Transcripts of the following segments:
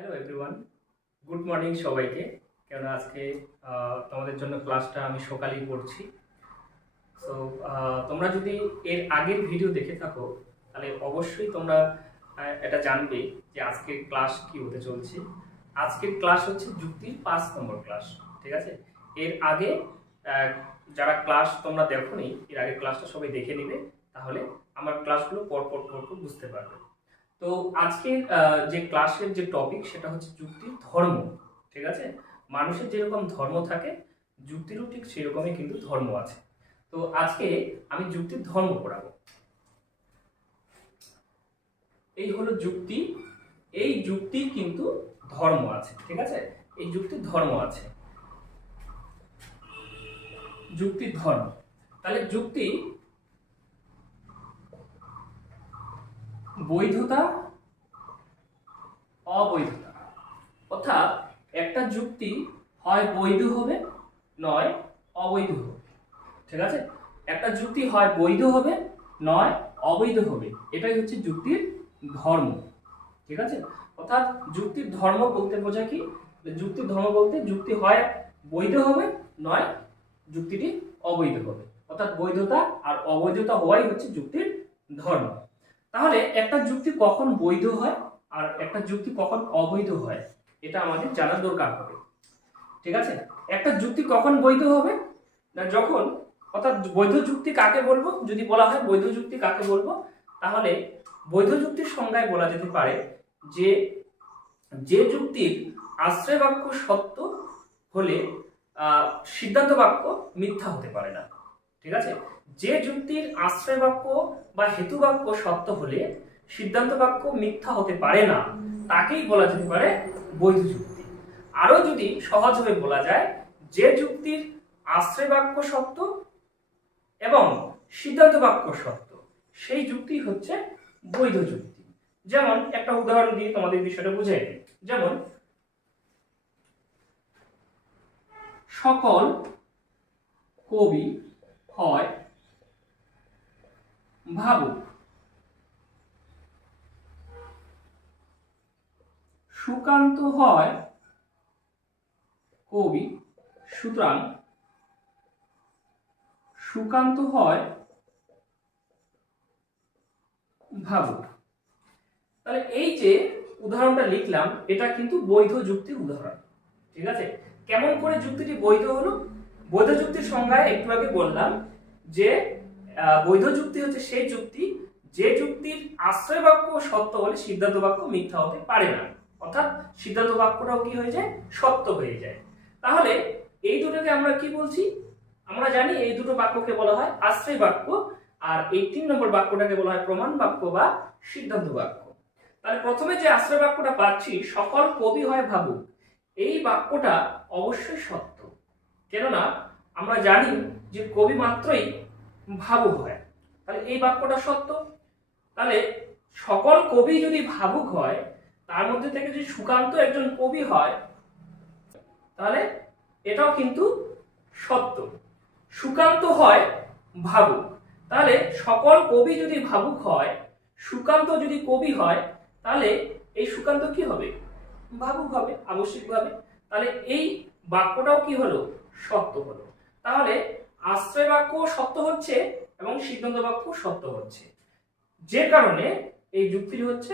Hello everyone good morning সবাইকে। কেন আজকে তোমাদের জন্য ক্লাসটা আমি সকালেই করছি। সো তোমরা যদি এর আগের ভিডিও দেখে থাকো, তাহলে অবশ্যই তোমরা এটা জানবে যে আজকের ক্লাস কি হতে চলছে। আজকের ক্লাস হচ্ছে যুক্তির পাঁচ নম্বর ক্লাস ঠিক আছে? এর আগে যারা ক্লাস তোমরা দেখোনি, এর আগে ক্লাসটা সবাই দেখে নিবে, তাহলে আমার ক্লাসগুলো পরপর পরপর বুঝতে পারবে। তো আজকের যে ক্লাসের যে টপিক সেটা হচ্ছে যুক্তির ধর্ম, ঠিক আছে? মানুষের যেরকম ধর্ম থাকে, যুক্তিরও ঠিক সেরকমই কিন্তু ধর্ম আছে। তো আজকে আমি যুক্তির ধর্ম পড়াবো। এই হলো যুক্তি, এই যুক্তির কিন্তু ধর্ম আছে, ঠিক আছে? এই যুক্তির ধর্ম আছে। যুক্তির ধর্ম। তাহলে যুক্তি বৈধতা, অবৈধতা। অর্থাৎ একটা যুক্তি হয় বৈধ হবে, নয় অবৈধ হবে। ঠিক আছে? একটা যুক্তি হয় বৈধ হবে, নয় অবৈধ হবে। এটাই হচ্ছে যুক্তির ধর্ম। ঠিক আছে? অর্থাৎ যুক্তির ধর্ম বলতে বোঝা কি? যুক্তির ধর্ম বলতে যুক্তি হয় বৈধ হবে, নয় যুক্তিটি অবৈধ হবে। অর্থাৎ বৈধতা আর অবৈধতা হওয়াই হচ্ছে যুক্তির ধর্ম। তাহলে একটা যুক্তি কখন বৈধ হয় আর একটা যুক্তি কখন অবৈধ হয়, এটা আমাদের জানার দরকার হবে। ঠিক আছে? একটা যুক্তি কখন বৈধ হবে? না যখন, অর্থাৎ বৈধ যুক্তি কাকে বলব? যদি বলা হয় বৈধ যুক্তি কাকে বলব? তাহলে বৈধ যুক্তির সংজ্ঞায় বলা যেতে পারে যে যে যুক্তির আশ্রয় বাক্য সত্য হলে সিদ্ধান্ত বাক্য মিথ্যা হতে পারে না। ঠিক আছে? যে যুক্তির আশ্রয় বাক্য বা হেতু বাক্য সত্য হলে সিদ্ধান্ত বাক্য মিথ্যা হতে পারে না, তাকেই বলা যেতে পারে বৈধ যুক্তি। আরও যদি সহজভাবে বলা যায়, যে যুক্তির আশ্রয় বাক্য সত্য এবং সিদ্ধান্ত বাক্য সত্য, সেই যুক্তি হচ্ছে বৈধ যুক্তি। যেমন একটা উদাহরণ দিয়ে তোমাদের বিষয়টা দিই। যেমন, সকল কবি ভাবুক। সুকান্ত হয় কবি, সুতরাং সুকান্ত হয় ভাবুক। তাহলে এই যে উদাহরণটা লিখলাম, এটা কিন্তু বৈধ যুক্তির উদাহরণ, ঠিক আছে? কেমন করে যুক্তিটি বৈধ হলো? বৈধ যুক্তির সংজ্ঞায় একটু আগে বললাম যে বৈধ যুক্তি হচ্ছে সেই যুক্তি, যে যুক্তির আশ্রয় বাক্য সত্য হলে সিদ্ধান্ত বাক্য মিথ্যা হতে পারে না। অর্থাৎ সিদ্ধান্ত বাক্যটাও কি হয়ে যায়? সত্য হয়ে যায়। তাহলে এই দুটোকে আমরা কি বলছি? আমরা জানি এই দুটো বাক্যকে বলা হয় আশ্রয় বাক্য আর এই তিন নম্বর বাক্যটাকে বলা হয় প্রমাণ বাক্য বা সিদ্ধান্ত বাক্য তাহলে প্রথমে যে আশ্রয় বাক্যটা পাচ্ছি, সকল কবি হয় ভাবুক, এই বাক্যটা অবশ্যই সত্য। কেননা আমরা জানি যে কবি মাত্রই ভাবুক হয়। তাহলে এই বাক্যটা সত্য? তাহলে সকল কবি যদি ভাবুক হয়, তার মধ্যে থেকে যদি সুকান্ত একজন কবি হয়, তাহলে এটাও কিন্তু সত্য। সুকান্ত হয়, ভাবুক। তাহলে সকল কবি যদি ভাবুক হয়, সুকান্ত যদি কবি হয়, তাহলে এই সুকান্ত কি হবে? ভাবুক হবে, আবশ্যিকভাবে। তাহলে এই বাক্যটাও কি হলো? সত্য হলো। তাহলে আশ্রয় বাক্য সত্য হচ্ছে এবং সিদ্ধান্ত বাক্য সত্য হচ্ছে। যে কারণে এই যুক্তিটি হচ্ছে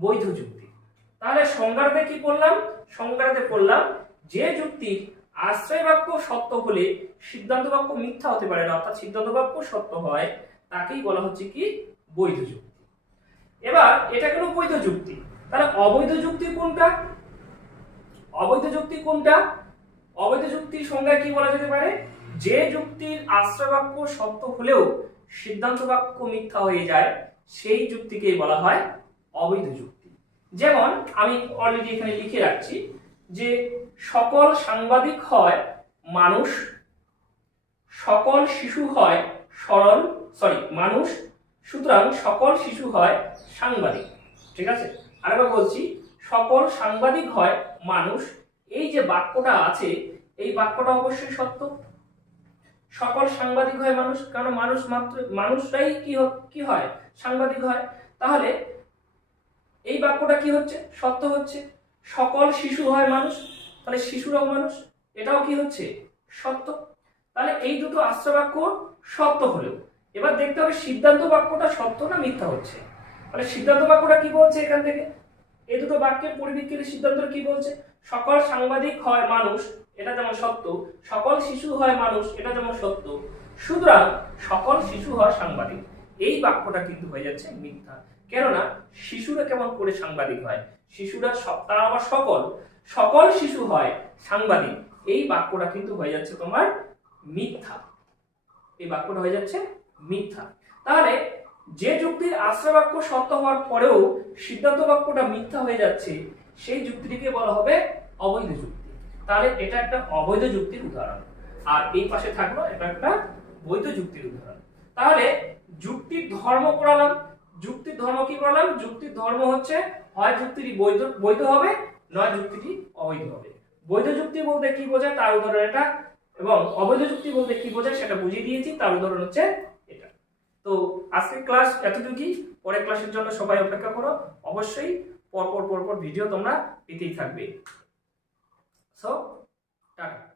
বৈধ যুক্তি। তাহলে সংজ্ঞাতে কি পড়লাম? সংজ্ঞাতে পড়লাম যে যুক্তির আশ্রয় বাক্য সত্য হলে সিদ্ধান্ত বাক্য মিথ্যা হতে পারে না, অর্থাৎ সিদ্ধান্ত বাক্য সত্য হয়, তাকেই বলা হচ্ছে কি? বৈধ যুক্তি। এবার এটা গেল বৈধ যুক্তি? তাহলে অবৈধ যুক্তি কোনটা? অবৈধ যুক্তি কোনটা? অবৈধ যুক্তির সংজ্ঞায় কি বলা যেতে পারে? যে যুক্তির আশ্রয় বাক্য সত্য হলেও সিদ্ধান্ত বাক্য মিথ্যা হয়ে যায়, সেই যুক্তিকেই বলা হয় অবৈধ যুক্তি। যেমন আমি অলরেডি এখানে লিখে রাখছি যে সকল সাংবাদিক হয় মানুষ, সকল শিশু হয় সরল সরি মানুষ, সুতরাং সকল শিশু হয় সাংবাদিক, ঠিক আছে? আরেকবার বলছি, সকল সাংবাদিক হয় মানুষ, এই যে বাক্যটা আছে, এই বাক্যটা অবশ্যই সত্য। সকল সাংবাদিক হয় মানুষ কারণ মানুষ মাত্র, মানুষরাই কি কি হয়? সাংবাদিক হয়। তাহলে এই বাক্যটা কি হচ্ছে? সত্য হচ্ছে। সকল শিশু হয় মানুষ, তাহলে শিশুরাও মানুষ। এটাও কি হচ্ছে? সত্য। তাহলে এই দুটো আশ্রয় বাক্য সত্য হলেও এবার দেখতে হবে সিদ্ধান্ত বাক্যটা সত্য না মিথ্যা হচ্ছে। তাহলে সিদ্ধান্ত বাক্যটা কি বলছে এখান থেকে? এই দুটো বাক্যের পরিপ্রেক্ষিতে সিদ্ধান্ত কি বলছে? সকল সাংবাদিক হয় মানুষ এটা যেমন সত্য, সকল শিশু হয় মানুষ, এটা যেমন সত্য, সুতরাং সকল শিশু হয় সাংবাদিক। এই বাক্যটা কিন্তু হয়ে যাচ্ছে মিথ্যা। কেননা, শিশুরা কেমন করে সাংবাদিক হয়? শিশুরা তারা আবার সকল সকল শিশু হয় সাংবাদিক। এই বাক্যটা কিন্তু হয়ে যাচ্ছে তোমার মিথ্যা। এই বাক্যটা হয়ে যাচ্ছে মিথ্যা। তাহলে যে যুক্তির আশ্রয় বাক্য সত্য হওয়ার পরেও সিদ্ধান্ত বাক্যটা মিথ্যা হয়ে যাচ্ছে, সেই যুক্তিটিকে বলা হবে অবৈধ যুক্তি। তাহলে এটা একটা অবৈধ যুক্তির উদাহরণ। আর এই পাশে থাকল এটা একটা বৈধ যুক্তির উদাহরণ। তাহলে যুক্তির ধর্ম পড়ালাম যুক্তির ধর্ম কি পড়ালাম যুক্তির ধর্ম হচ্ছে হয় যুক্তিটি বৈধ বৈধ হবে, নয় যুক্তিটি অবৈধ হবে। বৈধ যুক্তি বলতে কি বোঝায়? তার উদাহরণ এটা। এবং অবৈধ যুক্তি বলতে কি বোঝায়? সেটা বুঝিয়ে দিয়েছি। তার উদাহরণ হচ্ছে এটা। তো আজকের ক্লাস এতটুকুই। পরের ক্লাসের জন্য সবাই অপেক্ষা করো। অবশ্যই পরপর পরপর ভিডিও তোমরা পেতেই থাকবে। So tata